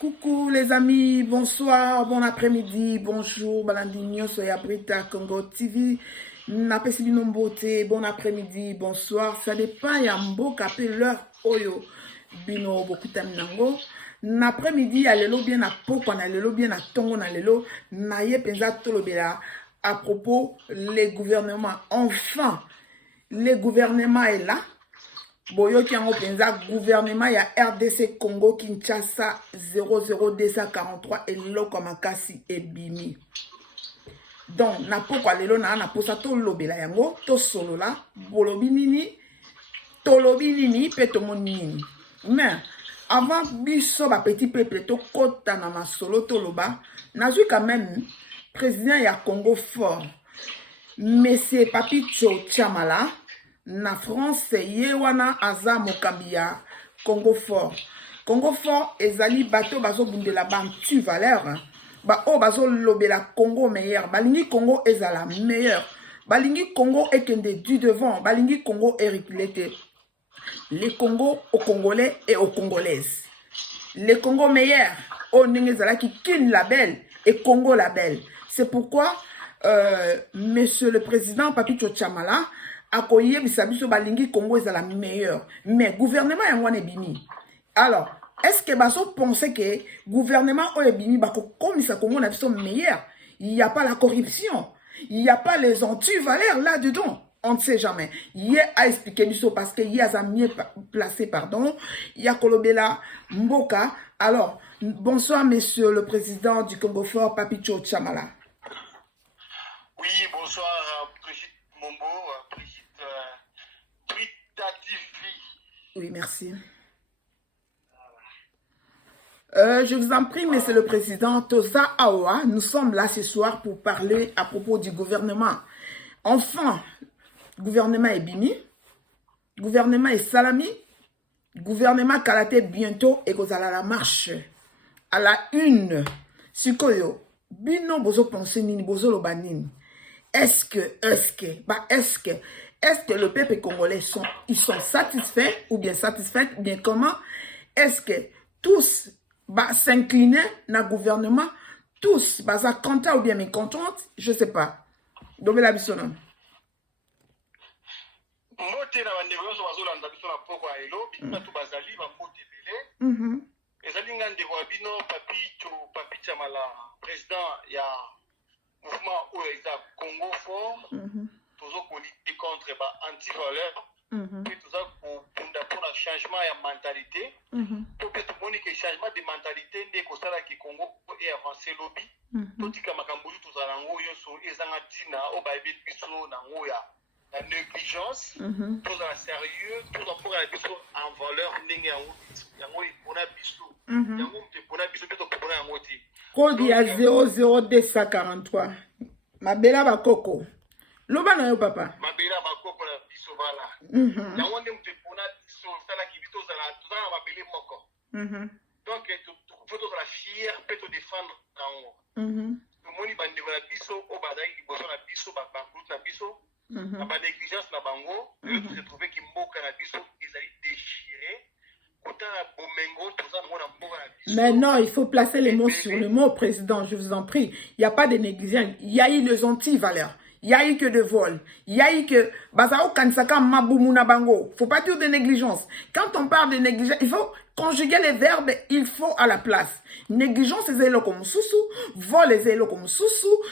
Coucou les amis, bonsoir, bon après-midi, bonjour, Balandinho, Soya Brita, Congo TV, Napesi Binombote, bon après-midi, bonsoir, ça dépend, il y a mboka pe l'heure oyo, bino bokutam nango, l'après-midi, à l'élo bien à poko, à l'élo bien à tongo, à l'élo, naye penza tolobela, à propos, les gouvernements, enfin, le gouvernement est là. Boyo qui a penza gouvernement ya RDC Congo Kinshasa 00243 et loko makasi ebimi. Donc na poko lelo na posa to lobela yango to solo la bolobi nini pe to monini. Mais avant biso ba petit peuple to kota na masolo to loba na ju quand même président ya Congo fort Monsieur Papito Chamala na France ye wana aza mokambi ya Congo fort. Congo fort ezali bato bazo bundela bantu valeur ba o bazo lobela Congo meilleur balingi Congo ezala meilleur balingi Congo ekende du devant balingi Congo reculé les Congo aux Congolais et aux Congolaises les Congo meilleur o ningezala ki kin label et Congo label. C'est pourquoi monsieur le président Papito Chamala akoye bisabiso balingi Congo est la meilleure mais gouvernement yangwane bimi. Alors est-ce que baso pensez que gouvernement o bimi bako comme ça Congo na biso meilleur? Il n'y a pas la corruption, il n'y a pas les anti-valeurs là dedans. On ne sait jamais. Il a expliqué biso parce que il y a mieux placé pardon. Il y a Kolobela Mboka. Alors bonsoir monsieur le président du Congo fort Papito Chamala. Oui, bonsoir Brigitte Mombo, Brigitte Brita TV. Oui, merci. Je vous en prie, monsieur le président Toza Awa, nous sommes là ce soir pour parler à propos du gouvernement. Enfin, gouvernement est bimi, gouvernement est salami, gouvernement kalate bientôt et qu'on a la marche. À la une, Sikoyo, bino bozo pensé nini, bozo lobanini. Est-ce que le peuple congolais ils sont satisfaits ou bien comment? Est-ce que tous s'incliner dans le gouvernement, tous contents ou bien mécontents? Je ne sais pas. Donc la biso non. Mbote na bandeko so bazolanda biso na poko ya elo bino to bazali ba mbote belé. Ezali ngande kwa bino Papi Chamala président ya mouvement OESA Congo fort, toujours pour lutter contre les anti-valeurs, puis toujours pour le changement de mentalité, pour que tout le monde ait un changement de mentalité, dès que le Congo est avancé lobby, tout ce qui est Makamboujou, tout ça, la négligence, tout ça sérieux, tout ça pour la biso en valeur, on a biso, code ya 00243. Mabela bakoko. Loba na yo papa. Mabela bakoko na biso bala. Yango nde mte pona biso sala ki bito zala tozala mabele moko. Donc faut to la fier peut te défendre en haut. Moni bande na biso o bazali liboso na biso ba baklut na biso. Ba négligence na bango, se trouver ki mboka na biso ezali déchiré. Mais non, il faut placer les mots sur le mot, président, je vous en prie. Il n'y a pas de négligence. Il y a eu les anti-valeurs. Il n'y a eu que de vol. Il y a eu que... Bazao kansaka mabumuna bango. Il ne faut pas dire de négligence. Quand on parle de négligence, il faut conjuguer les verbes, il faut à la place. Négligence, c'est zélo comme sousou. Vol, c'est zélo comme sousou.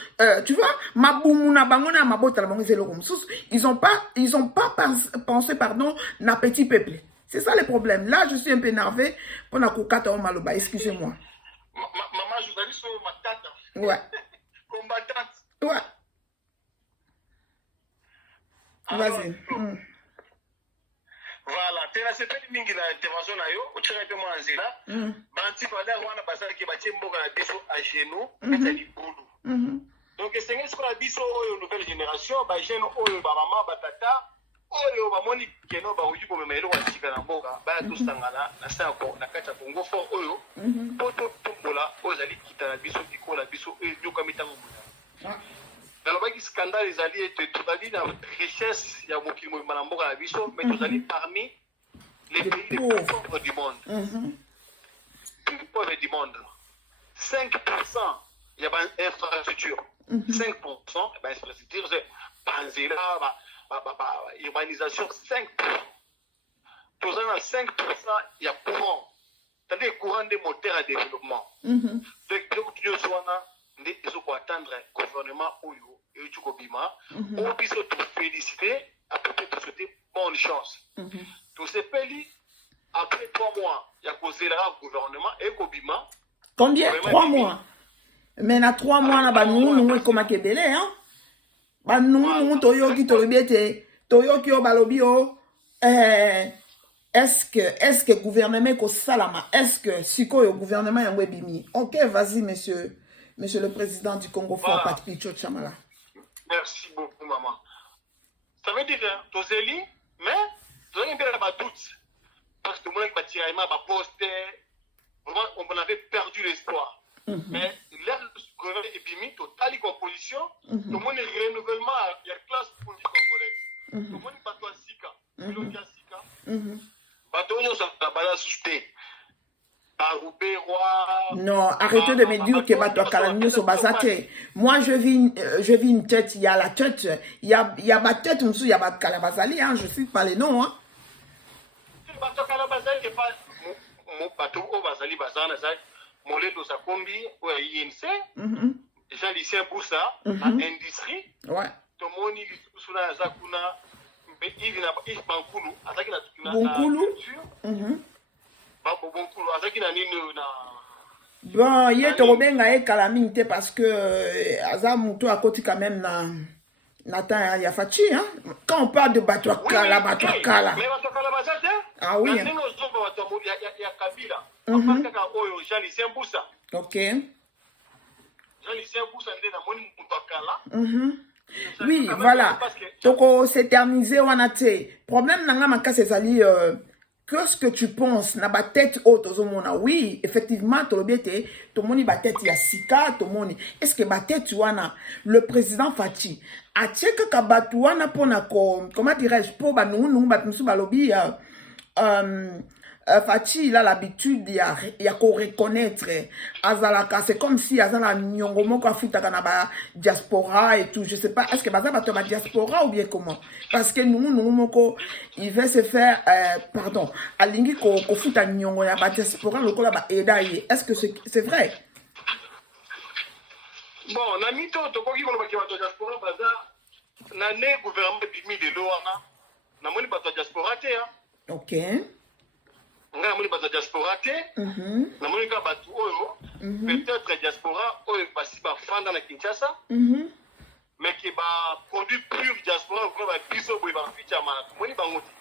Tu vois, mabumuna bango na mabota bango zélo comme sousou. Ils ont pas pensé, pardon, na petit peuple. C'est ça le problème. Là, je suis un peu énervé pour la coukata au maloba. Excusez-moi. Maman, journaliste sur ma tante. Ouais. Combattante. Ouais. Vas-y. Voilà. C'est pas une intervention na yo. Au tiré de moi en zéla. Banti valeur wana basala ki batie mboka na biso à genoux. Mais ça dit boulou. Donc c'est ce qu'on a biso oyo nouvelle génération. Ba jeune oyo ba maman ba tata. Oyo bamoni keno ba uji ko memelo wa chika na mboka ba to sangala na sako na kata Congo fort oyo poto tombola ozali kitana biso ikola biso e nyoka mitango muna dans le scandale les alliés totali na richesse ya mokili mo na mboka na biso mais tozali parmi les pays les plus pauvres du monde plus pauvres du monde. 5% il y a une infrastructure. 5% il y a une infrastructure, c'est Banzela, urbanisation, 5%. Tout ça, 5%, il y a courant. C'est-à-dire courant des moteurs à développement. Donc, il faut attendre le gouvernement et le gouvernement. On peut se féliciter, après te souhaiter bonne chance. Tout ce pays, après 3 mois, il y a causé le gouvernement et le gouvernement. Combien? 3 mois. Mais na 3 mois, na ba nous comme à Kébélé, hein? Ba nous toyo qui tolobiete, toyo qui obalobi o. Est-ce que gouvernement ko salama? Est-ce que si ko yo gouvernement yangwe bimi? Ok, vas-y, monsieur le président du Congo, Fort Patrick Chamala. Merci beaucoup, maman. Ça veut dire que Tozeli, mais tu as un peu doute. Parce que moi, on avait perdu l'espoir. Mais l'air du gouvernement est bimi, total composition, tout le monde est renouvellement, il y a classe politique congolaise. Tout le monde est bateau à Sika, il y a Sika. Bateau, on s'en va susté. Non, arrêtez de me dire que bateau Kalanyo so basate. Moi, je vis une tête, il y a la tête, il y a ma tête, il y a ma Kalabazali, hein, je sais pas les noms, hein. Bateau Kalabazali, c'est pas mon bateau au Bazali Bazana, Moledo Sakombi, ou à INC, Jean-Lucien Boussa, à Industrie, ouais. Tout le monde est sur la Zakuna, mais il y a Bankulu, attaque la culture. Bon, il est trop bien avec calamité parce que Azamuto à côté quand même Nathan Yafachi, hein. Quand on parle de Batouakala, Batouakala. Ah oui. Ok. Oui, voilà. Donc, c'est terminé, on a été. Problème, n'a pas c'est ali. Qu'est-ce que tu penses? Na ba tête haute au monde. Oui, effectivement, tout le monde est, tout le monde est ba tête il y a Sika, tout le monde. Est-ce que ba tête tu as le président Fachi a tchèque ka batouana pour na comment dirais-je pour ba nous ba musu ba lobby Fachi il a l'habitude il y a qu'on reconnaître azalaka c'est comme si azala nyongo moko afutaka na ba diaspora et tout je sais pas est-ce que baza bato ba diaspora ou bien comment parce que nous moko il veut se faire pardon alingi ko futa nyongo ya ba diaspora lokola ba edaye est-ce que c'est vrai? Bon na mito to koki kono ba ki bato diaspora baza na ne gouvernement bimi de loana na moni bato diaspora te hein. OK. Nga moni bato diaspora te na moni ka bato oyo peut-être diaspora oyo basi ba fanda na Kinshasa mais qui ba produit pur diaspora ko ba biso boy ba ficha ma moni bango ti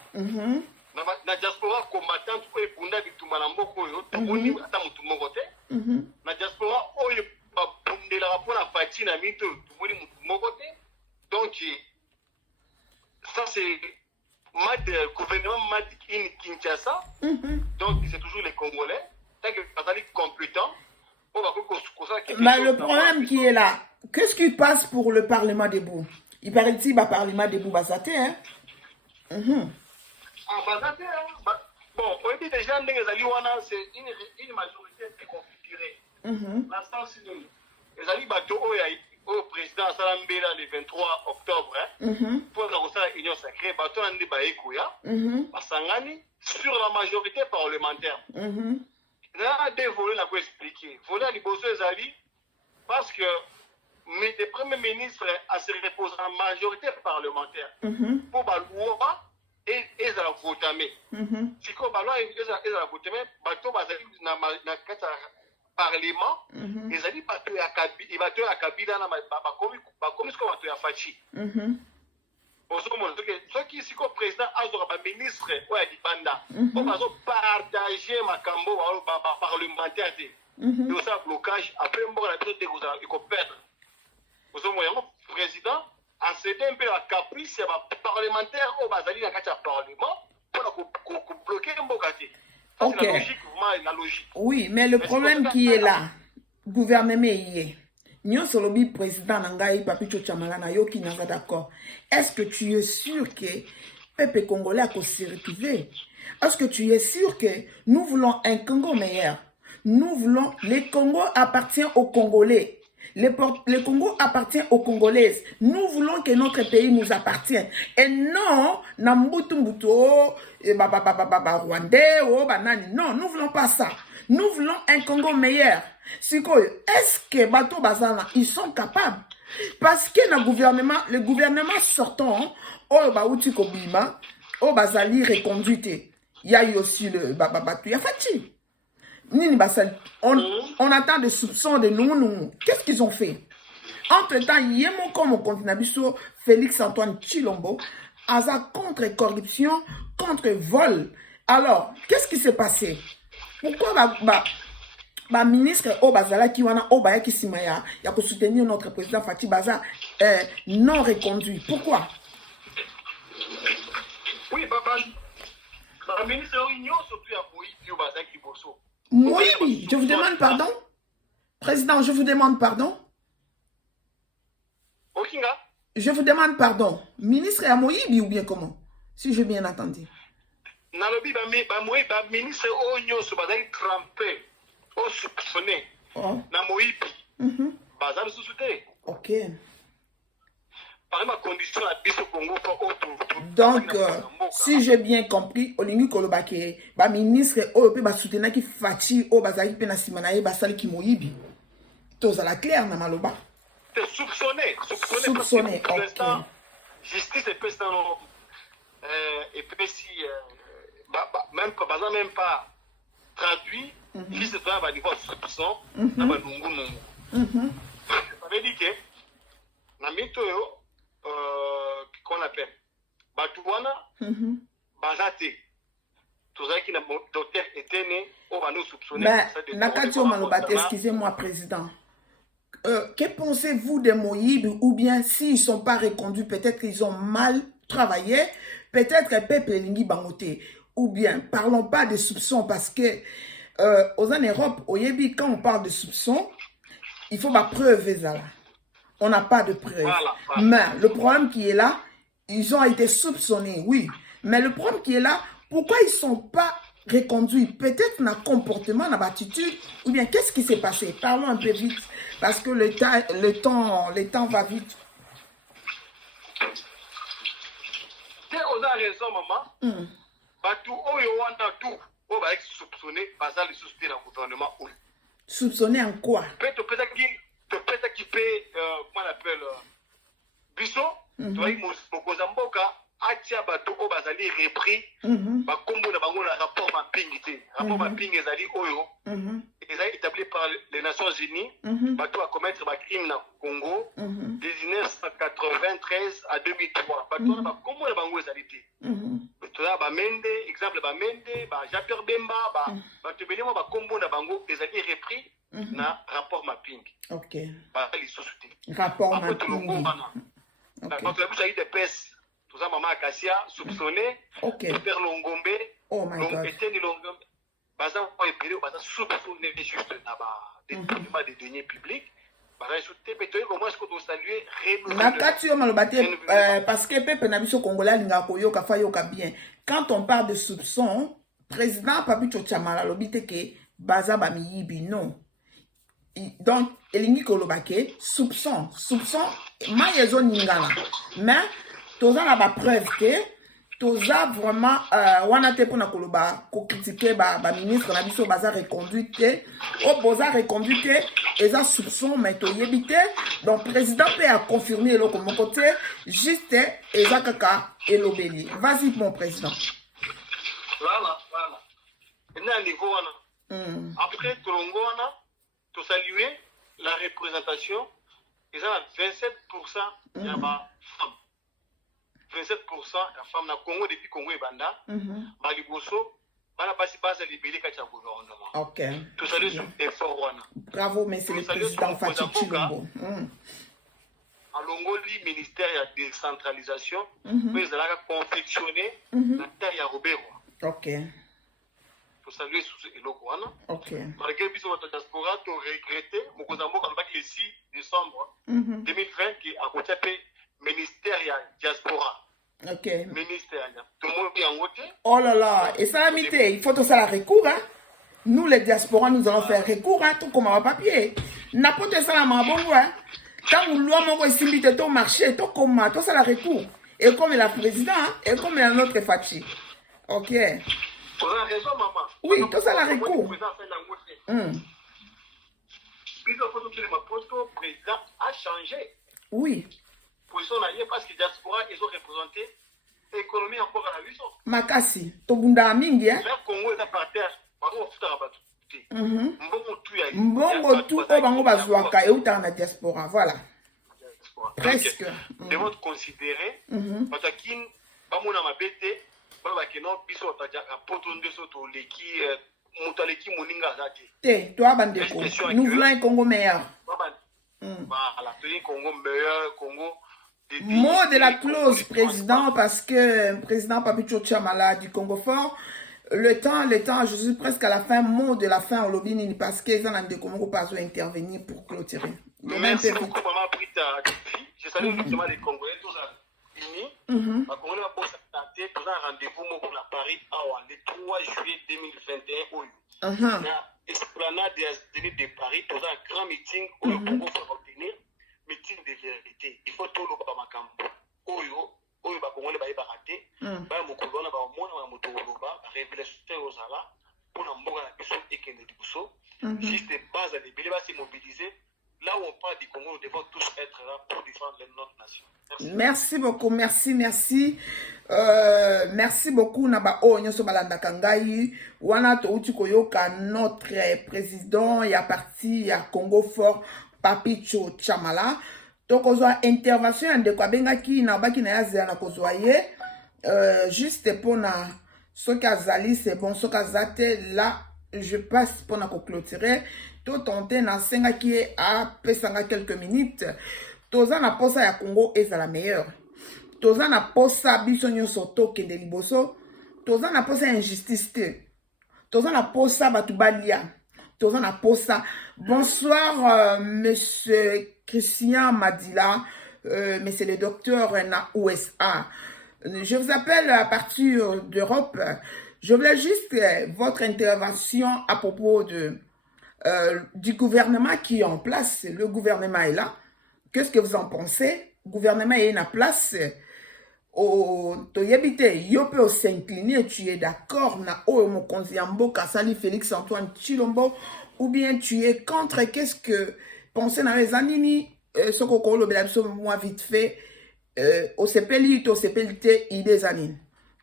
na diaspora combattant oyo bunda bitumba na mboko oyo to moni ata mutu moko te na diaspora oyo ba bundela pour la Fachi na mito to moni mutu moko te donc ça c'est gouvernement Mad in Kinshasa. Donc c'est toujours les Congolais. Tant que les compétents, on va mais le problème qui est là, qu'est-ce qui passe pour le Parlement debout? Il paraît que le Parlement debout va s'attendre, hein? Bon, on dit déjà c'est une majorité configurée. L'instant, les alliés bateaux au président Salambela le 23 octobre pour l'Union sacrée, bateau Andi Baekouya, Basangani, sur la majorité parlementaire. Il y a des volets à expliquer. Volets à l'Iboso Ezali, parce que les premiers ministres à se reposer en majorité parlementaire pour Baloua et Ezra Votamé. Si vous avez Ezra Votamé, bateau Bazali na Parlement, ils ont dit bateau ya Kabila na bakomi ce bateau ya Fachi. Ceux qui sont président azora ministre ou ya Dibanda, on va partager ma cambo parlementaire de ça blocage après on va peut-être il faut perdre. Vous avez président a cédé un peu la caprice ya parlementaire au bazali na kacha parlement pour bloquer mbokati. Okay. La logique. Oui, mais le problème qui est là, gouvernement y est. Nyon Solobi, président Nangaï, Papicho Chamalana, Yoki Naza d'accord. Est-ce que tu es sûr que Peuple Congolais a se retrouver? Est-ce que tu es sûr que nous voulons un Congo meilleur? Nous voulons, le Congo appartient aux Congolais. Le Congo appartient aux Congolaises. Nous voulons que notre pays nous appartienne. Et non, Nambutu Rwandais, banani. Non, nous voulons pas ça. Nous voulons un Congo meilleur. Est-ce que Bato Bazana, ils sont capables? Parce que le gouvernement sortant, Baouti Kobima, Bazali reconduite. Il y a eu aussi le Babatou Yafati. On attend des soupçons de nous. Qu'est-ce qu'ils ont fait? Entre-temps, Yemo comme au continent, Félix Antoine Tshilombo, Aza contre corruption, contre vol. Alors, qu'est-ce qui s'est passé? Pourquoi ministre Obazala Kiwana Obaya Kisimaya y a soutenir notre président Fatih Baza non reconduit? Pourquoi? Oui, ministre Union surtout à Moïse Kiboso. Oui, je vous demande pardon. Président, je vous demande pardon. Okinga? Je vous demande pardon. Ministre à Moïbi ou bien comment? Si j'ai bien entendu. Nalobi ministre Onyo so bazali trempé, au soupçonné. Na Moïbi. Bazali sous-souté. OK. Donc, si j'ai bien compris, Olingi Kolobake, ministre OEP va soutenir qui Fati au Bazali Penasimanae Basali qui Moïbi. Tous à la claire, Namaloba. C'est soupçonné. Soupçonné. Pour l'instant, justice est pestant. Et puis si, même pas traduit, juste dans le niveau soupçon, ça veut dire que, na mitoyo, qu'on appelle Batouana, Bazate. Tout ça qui n'a docteur était né, on va nous soupçonner. Nakatio Malobate, excusez-moi, président. Que pensez-vous des Moïbes ou bien s'ils ne sont pas reconduits, peut-être qu'ils ont mal travaillé, peut-être que Peuple Lingi Bangote, ou bien parlons pas de soupçons parce que aux en Europe, au Yébi, quand on parle de soupçons, il faut ma preuve. On n'a pas de preuve. Voilà. Mais le problème qui est là, ils ont été soupçonnés, oui. Mais le problème qui est là, pourquoi ils ne sont pas reconduits? Peut-être un comportement, une attitude, ou bien qu'est-ce qui s'est passé? Parlons un peu vite, parce que le temps va vite. On a raison, maman. Batou, tout, on va être soupçonné, parce que les soupçonnés dans le gouvernement. Soupçonné en quoi? Peut-être qui peut, comment on appelle, Bisso, tu vois, Mokozamboka, Atia Bato, Bazali repris, Bakombo na bango na rapport mapping, rapport mapping ezali oyo, ezali établi par les Nations Unies, Bato a commettre des crimes na Congo, de 1993 à 2003. Bato na Bakombo na bango ezali te. Tu vois, Bamende, exemple Bamende, Jean-Pierre Bemba, Bato Benemo Bakombo na bango ezali repris. Na rapport mapping. Ok. Rapport mapping. Quand tu as eu des pèses, tout ça, maman Akassia, soupçonné. Ok. Père Longombe. Oh my God. Etienne Longombe. Bazan, on est péré, Bazan, soupçonné juste des deniers publics. Bazan, soupçonné, mais tu sais comment est-ce qu'on doit saluer, parce que Pepe Nabiso Congolais, Lingakoyo, Kafayoka bien. Quand on parle de soupçon, président Papi Tchamala, l'obité que Baza Bamiyibi, non. Donc, Elingi Kolobake, soupçon, maïezo ningana. Mais, toza la preuve que, toza vraiment, wanate pour na koloba, ko critiquer ba ministre na biso baza reconduite, o boza reconduite, eza soupçon, mais to yebite, donc président peut a confirmé le comme côté, juste, eza kaka, elobeli. Vas-y, mon président. Voilà. Et là, niveau, après, Tolongona, tu saluer la représentation, ils ont 27% de femmes. 27% de femmes dans le Congo depuis Congo et Banda. Maliboso, Bana Passi Basa libéré quand il y a un gouvernement. Ok. Tu salues sur effort. Bravo, mais c'est le président Fatih Tshilombo. En Longoli, ministère de décentralisation, mais ils ont confectionné la taille à Robert. Ok. Pour saluer sous le Lokoana. Ok. Malgré que notre diaspora, tu regretté, Mokozambo, le 6 décembre 2020, qui a côté ministère diaspora. Ok. Ministère. Tout le monde est en côté. Oh là là, et ça a mis, il faut tout ça la recours, hein? Nous, les diasporas, nous allons faire recours, hein, tout comme un papier. N'importe ça, la mabongo, hein. Tant que loi, mon simbi ton marché, tout comme tout ça, la recours. Et comme la présidente, hein, et comme la notre Fachi. Ok. Tu as raison, maman. Oui, tout ça, la recours. Le président a changé. Oui. Position parce que diaspora, ils ont représenté l'économie encore à la vision. Makasi, Tobunda Mingi, hein. Le Congo est à partir. Mbongo tout au bango bazouaka et où t'as la diaspora, voilà. Presque. Devons considérer, Patakin, Bamona Mabete, Babakeno, Biso Tadia, Potonde Soto, Leki, Moutaleki, Moninga Zati. Té, toi, Bandeko, nous voulons un Congo meilleur. Voilà, Congo meilleur, Congo. Mot de la clause, président, parce que président Papicho Tchamala du Congo fort. Le temps, je suis presque à la fin, mot de la fin au lobby, parce que ça n'a pas intervenir pour clôturer. Merci beaucoup, Maman Brita. Je salue justement les Congolais, tous unis. Les Congolais vont s'attenter, tous un rendez-vous pour la Paris, le 3 juillet 2021. L'esplanade des Zéniths de Paris, tous un grand meeting où le Congo va obtenir, meeting de vérité. Il faut tout le Bamakambo. Oyo bakongole baye baraté ba mokolo na ba mona na motolo ba révélation ozala pour na mboka na biso ekende liboso juste base de bilé ba se mobiliser là où on parle du Congo nous devons tous être là pour défendre notre nation. Merci beaucoup, merci merci beaucoup na ba o nyoso balanda kangai wana to uti koyoka notre président ya parti ya Congo fort Papicho Tchamala. Donc, on a intervention de quoi bengaki na baki na yazela na kozoye juste pour na ce kazali c'est bon ce kazate là je passe pour na clôturer tout tenter na senga qui est à pesanga quelques minutes toza na posa ya Congo est la meilleure toza na posa biso nyoso tokende liboso toza na posa injustice te toza na posa batu balia toza na posa. Bonsoir monsieur Christian Madila, monsieur le docteur na USA. Je vous appelle à partir d'Europe. Je voulais juste votre intervention à propos du gouvernement qui est en place. Le gouvernement est là. Qu'est-ce que vous en pensez? Le gouvernement est en place. Yo peut s'incliner, tu es d'accord na o mokonzi mboka sali Félix Antoine Tshilombo ou bien tu es contre? Qu'est-ce que pensez dans les anini ce qu'on le belabso moi vite fait au sepeli to sepelite idées anine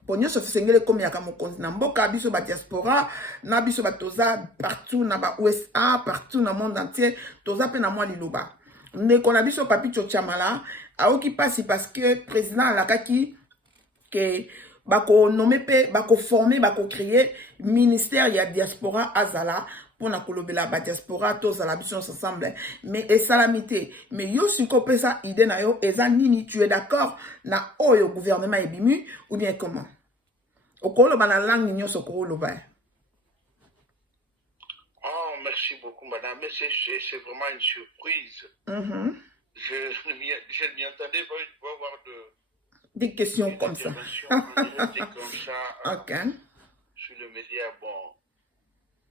ponyo so sengele comme ya mokonzi na mboka biso ba diaspora na biso ba toza partout na ba USA partout dans le monde entier toza pe na moi liloba mais qu'on a biso Papicho Tchamala aoki pasi parce que président alakaki que bako nommé pe bako former bako créer ministère ya diaspora azala pour na kolobela ba diaspora tous la biso ensemble mais et salamité mais yo siko pesa idée na yo eza nini tu es d'accord na oyo gouvernement ebimu ou bien comment okoloba na langue nyoso okoloba. Merci beaucoup, madame. Mais c'est vraiment une surprise. Je ne m'y attendais pas avoir des questions comme ça. Comme ça ok. Sur le média, bon,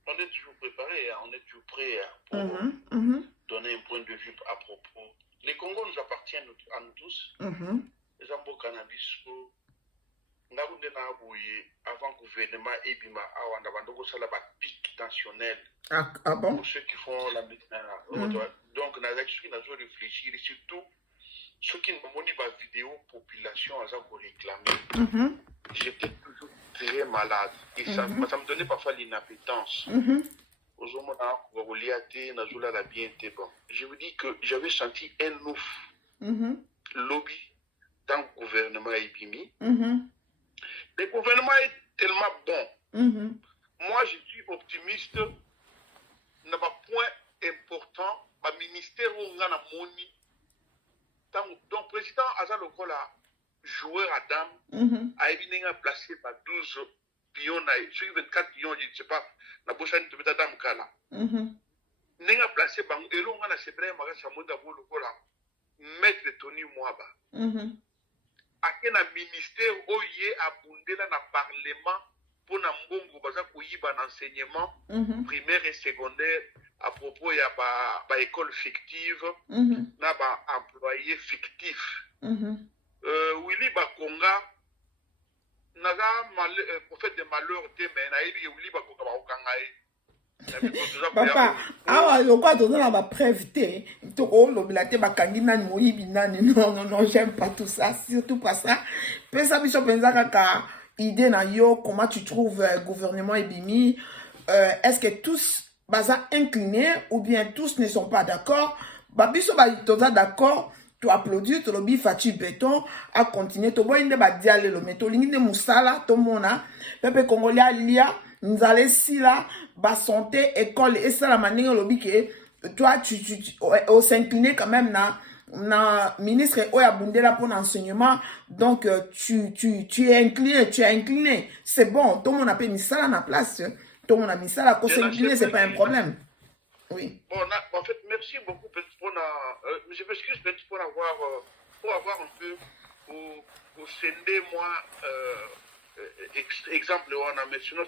on est toujours préparé, on est toujours prêt pour donner un point de vue à propos. Les Congos nous appartiennent à nous tous. Les Ambo Cannabis, avant le gouvernement Ebima, on a un pic tensionnel. Ah bon? Pour ceux qui font la médecine. Donc, on a réfléchi, et surtout, ceux qui n'ont pas de vidéo, population, ils ont réclamé. J'étais toujours très malade. Et ça me donnait parfois l'inappétence. Je vous dis que j'avais senti un ouf lobby dans le gouvernement Ebimi. Le gouvernement est tellement bon. Moi, je suis optimiste. N'a pas point important. Le ministère où on a moni. Donc, président Azal Okola, joueur à dame, a été placé par 12 pions, sur 24 pions, je ne sais pas, la bossane de Dame Kala. N'a placé par et l'on a séparé Magasamonda Bolokola, maître Tony Mwaba. À quel ministère où il y a abondé dans le parlement pour na mbongo baza kuyiba l'enseignement primaire et secondaire à propos ya ba école fictive na ba employé fictif. Willy Bakonga naza prophète de malheur te mais na yebi Willy Bakonga ba okangaye. Papa, awa yoko tozo na ba preuve te. Toko lobela te bakangi nani moyibi nani. Non, j'aime pas tout ça, surtout pas ça. Pesa biso penza kaka idée na yo comment tu trouves gouvernement ebimi. Est-ce que tous baza inclinés ou bien tous ne sont pas d'accord? Babiso ba toza d'accord. Tu applaudis, tu lobby Fati Béton à continuer. Tu vois, il n'y a pas de dialogue. Mais tu l'ingé de Moussala, tout le monde, peuple congolais, lia, nous allons si là, bas santé, école, et ça la manière lobby que toi, tu s'incliner quand même na ministre Oya Bundela pour l'enseignement. Donc, tu es incliné, c'est bon. Tout le monde a mis ça à la place. Tout le monde a mis ça là, qu'on s'incliner, c'est pas un problème. Oui. Bon, en fait, merci beaucoup pour je m'excuse peut-être pour avoir un peu pour sender moi exemple mais sinon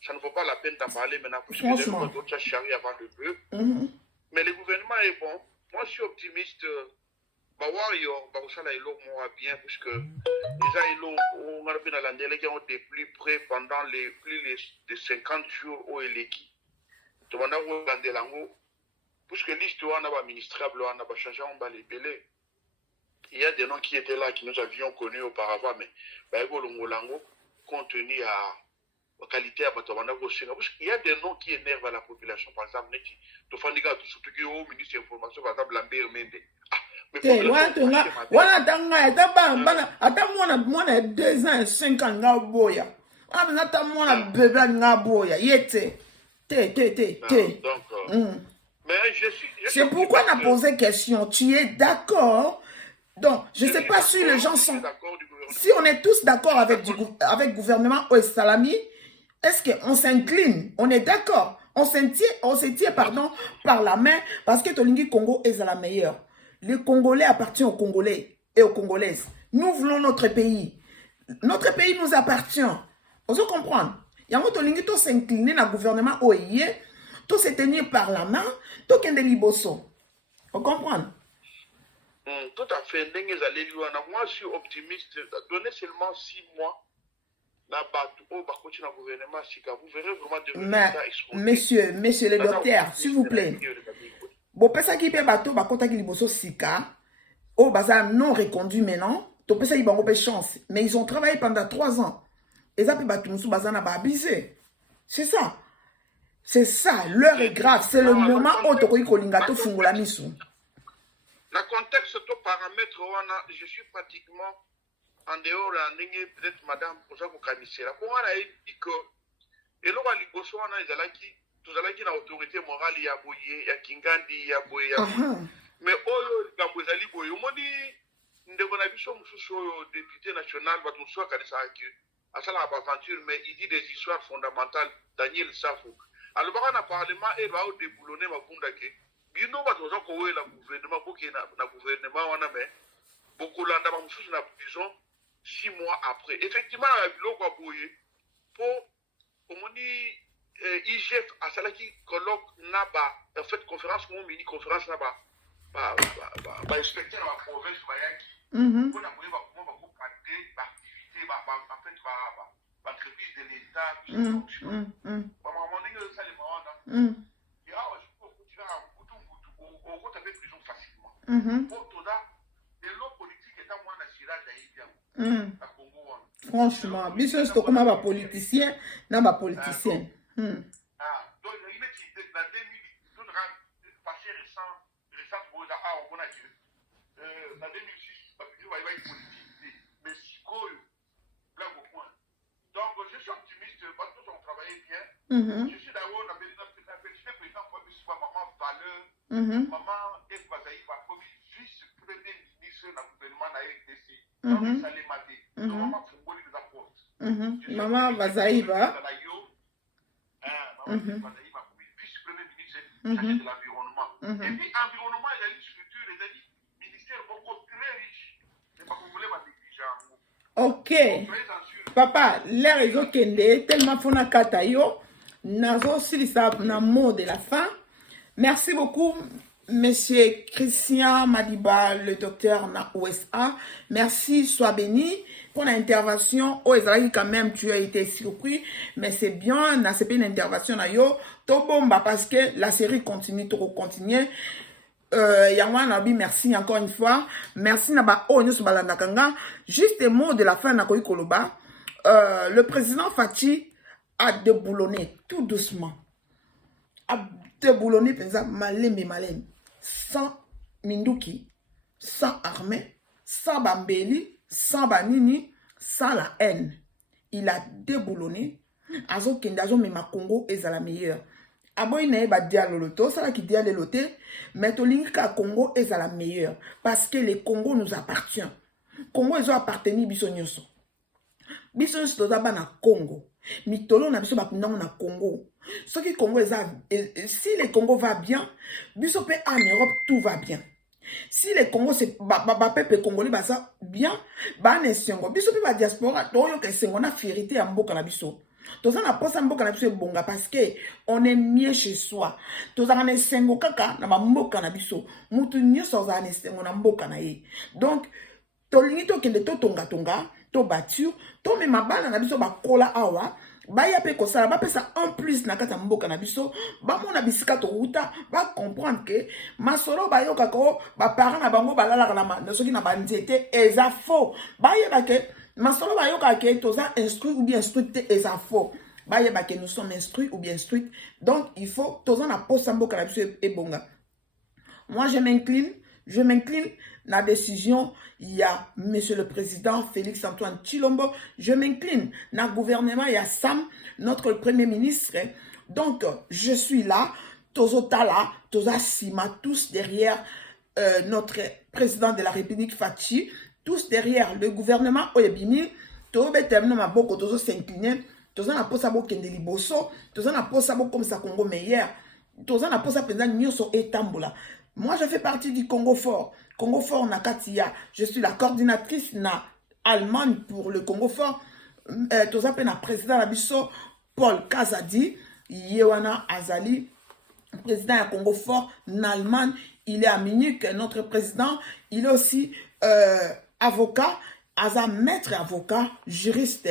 ça ne vaut pas la peine d'en parler maintenant parce que d'autres charrie avant le peu. Mais le gouvernement est bon. Moi je suis optimiste. Ça là il bien puisque déjà on a bien l'année qui ont été plus près pendant plus de 50 jours au Eleki. Puisque l'histoire n'a pas ministrable, on n'a pas changé, on va les belés. Il y a des noms qui étaient là, que nous avions connus auparavant, mais compte tenu à la qualité à il y a des noms qui énervent à la population, par exemple, surtout qui au ministre de l'Information, par exemple, Lambert Mende. Moi, 2 ans et 5 ans, c'est pourquoi on a posé question. Tu es d'accord? Donc, je ne sais pas si les gens sont... Si on est tous d'accord avec le gouvernement Salami, est-ce qu'on s'incline? On est d'accord? On se tient par la main parce que Tolingi Congo est la meilleure. Les Congolais appartiennent aux Congolais et aux Congolaises. Nous voulons notre pays. Notre pays nous appartient. On se comprend. Yango Tolingi to s'incliner dans le gouvernement OIE, to se tenir par la main, to kende liboso. On comprend? Tout à fait. Moi, je suis optimiste. Donnez seulement 6 mois. Vous verrez vraiment Monsieur le docteur, s'il vous plaît. Bon, pesa qui peut bateau, bakota qui liboso sika. Oh, baza non reconduit maintenant. To pesa qui bango chance. Mais ils ont travaillé pendant 3 ans. Et ça peut bateau musu baza na ba abusé. C'est ça. C'est ça. L'heure est grave. C'est le moment où to koyi kolingato fungula misu. Le contexte, tout paramètre, je suis pratiquement en dehors de peut-être madame pour ça vous connaissez là. Pour on a dit que et là à liboso on a ils na autorité morale ya boye ya kingandi ya boye mais oyo gambozali boye omoni ndeko na biso mususu oyo député national ba tout soit kanisa que à ça la aventure mais il dit des histoires fondamentales Daniel Safou alors bana parlement et va au déboulonner mabunda ke bino ba toza ko wela gouvernement boke na gouvernement wana mais beaucoup landa ba mususu na prison 6 mois après. Effectivement, pour IGF à cela qui colloque là-bas, en fait, conférence, mini-conférence là-bas, inspecteur de la province, pour la activité, de l'État, franchement, biso c'est comme un politicien, non pas politicien. Donc il est qui dans 2000, tout passé récent, on a dit dans 2006, il va y avoir une politique, mais si là au point. Donc je suis optimiste parce que on travaille bien. Je suis d'abord dans le président pour maman Valeur, maman Ekbazaï, comme vice-premier ministre du gouvernement de la RDC. Donc ça les maté. Maman Fungoli nous apporte. Maman Vazaïba. Vice-premier ministre chargé de l'environnement. Et puis, environnement, il y a une structure, il y a des ministères beaucoup très riches. C'est pas que vous voulez ma négligence. Ok. Papa, l'air est okende, tellement fona kata yo. Nazo silisa na mot de la fin. Merci beaucoup, Monsieur Christian Madiba, le docteur na USA. Merci, sois béni pour l'intervention. Oh, Israël, quand même, tu as été surpris, mais c'est bien, c'est pas une intervention na yo. To bomba parce que la série continue, trop continuer. Yangwa Nabi, merci encore une fois. Merci Naba O Nyos Balandakanga. Juste un mot de la fin na Koloba. Le président Fachi a déboulonné tout doucement. A déboulonné, par exemple, malem, sans Minduki, sans armée, sans Bambeli, sans Banini, sans la haine. Il a déboulonné. Azo Kendazo Mema Congo est la meilleure. Aboy ne ba dialogue to ça qui dialogue mais to linka Congo est la meilleure parce que le Congo nous appartient. Congo ils ont appartenu biso nyonso. Biso nyonso to na Congo. Mitolo na biso ba na Congo. Ce qui Congo si le Congo va bien, biso pe en Europe tout va bien. Si le Congo c'est peuple congolais ba ça bien, ba nation biso pe ba diaspora to yo ke sengo na fierté ya mboka na biso. Tous on a pas mboka na biso bonga parce que on est mieux chez soi. Tous on a sengo kaka na mboka na biso. Mutu nyoso za sengo na mboka na ye. Donc to lingi to kende to tonga to battu to me mabana na biso ba kola awa. Ba ya pe ko sala ba pesa en plus na kata mboka na biso ba mona bisika to ruta ba comprendre que masolo ba yoka ko ba parents na bango ba lala na soki na ba nzete eza faux ba yeba ke masolo ba yoka ke toza instruit ou bien instruite eza faux ba yeba ke nous sommes instruits ou bien instruites donc il faut toza na posa mboka na biso e bonga. Moi je m'incline la décision, il y a Monsieur le Président Félix Antoine Tshilombo. Je m'incline dans le gouvernement, il y a Sam, notre Premier ministre. Donc, je suis là, Tozo Tala, Toza Sima, tous derrière notre Président de la République Fachi, tous derrière le gouvernement Oyebimi, Tozo Betemno Maboko, Tozo s'incliner, Tozo na posa bo kendeli boso, Tozo na posa bo comme ça Congo meilleur, Tozo na posa pendant nyoso etambola. Moi, je fais partie du Congo Fort. Congo Fort Nakatia. Je suis la coordinatrice allemande pour le Congo Fort. Toza pe na président Abisso Paul Kazadi. Yewana Azali, président du Congo Fort Allemagne. Il est à Munich, notre président. Il est aussi avocat. Aza maître avocat, juriste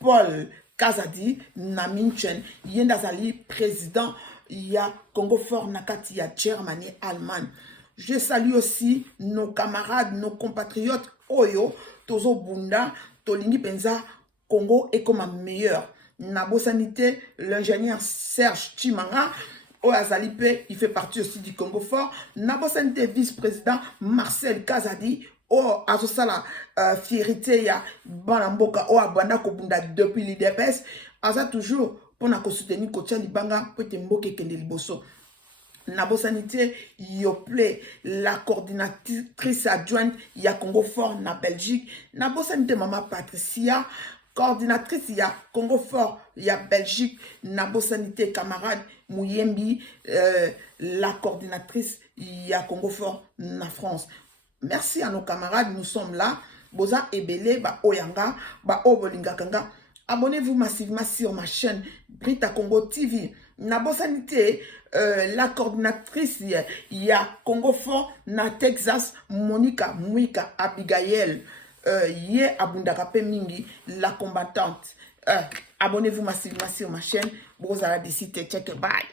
Paul Kazadi na München. Yenda Azali, président. Il y a Congo Fort Nakatia, Germanie, Allemagne. Je salue aussi nos camarades, nos compatriotes Oyo, Tozo Bunda, Tolingi Penza, Congo est comme un meilleur. Nabo Sanité, l'ingénieur Serge Chimanga, Oazalipe, il fait partie aussi du Congo Fort. Nabo Sanité, vice-président Marcel Kazadi, Azosala, Fierité, ya Banamboka, Abanda Kobunda depuis l'IDPS. Aza toujours. Pour nous soutenir Kocha Libanga, pour te mboke kende liboso. Nabo Sanité, Yople, la coordinatrice adjointe, ya Congo Fort, na Belgique. Nabo Sanité, Maman Patricia, coordinatrice, ya Congo Fort, ya Belgique. Nabo Sanité, camarade Mouyembi, la coordinatrice, ya Congo Fort, na France. Merci à nos camarades, nous sommes là. Boza Ebele, ba Oyanga, ba Obolinga Kanga. Abonnez-vous massivement sur ma chaîne Brita Congo TV. Nabo Sanité, la coordinatrice, il y a Congo Fort, na Texas, Monica Mouika Abigail, Yé Abundakape Mingi, la combattante. Abonnez-vous massivement sur ma chaîne. Bozala Décité, check, bye.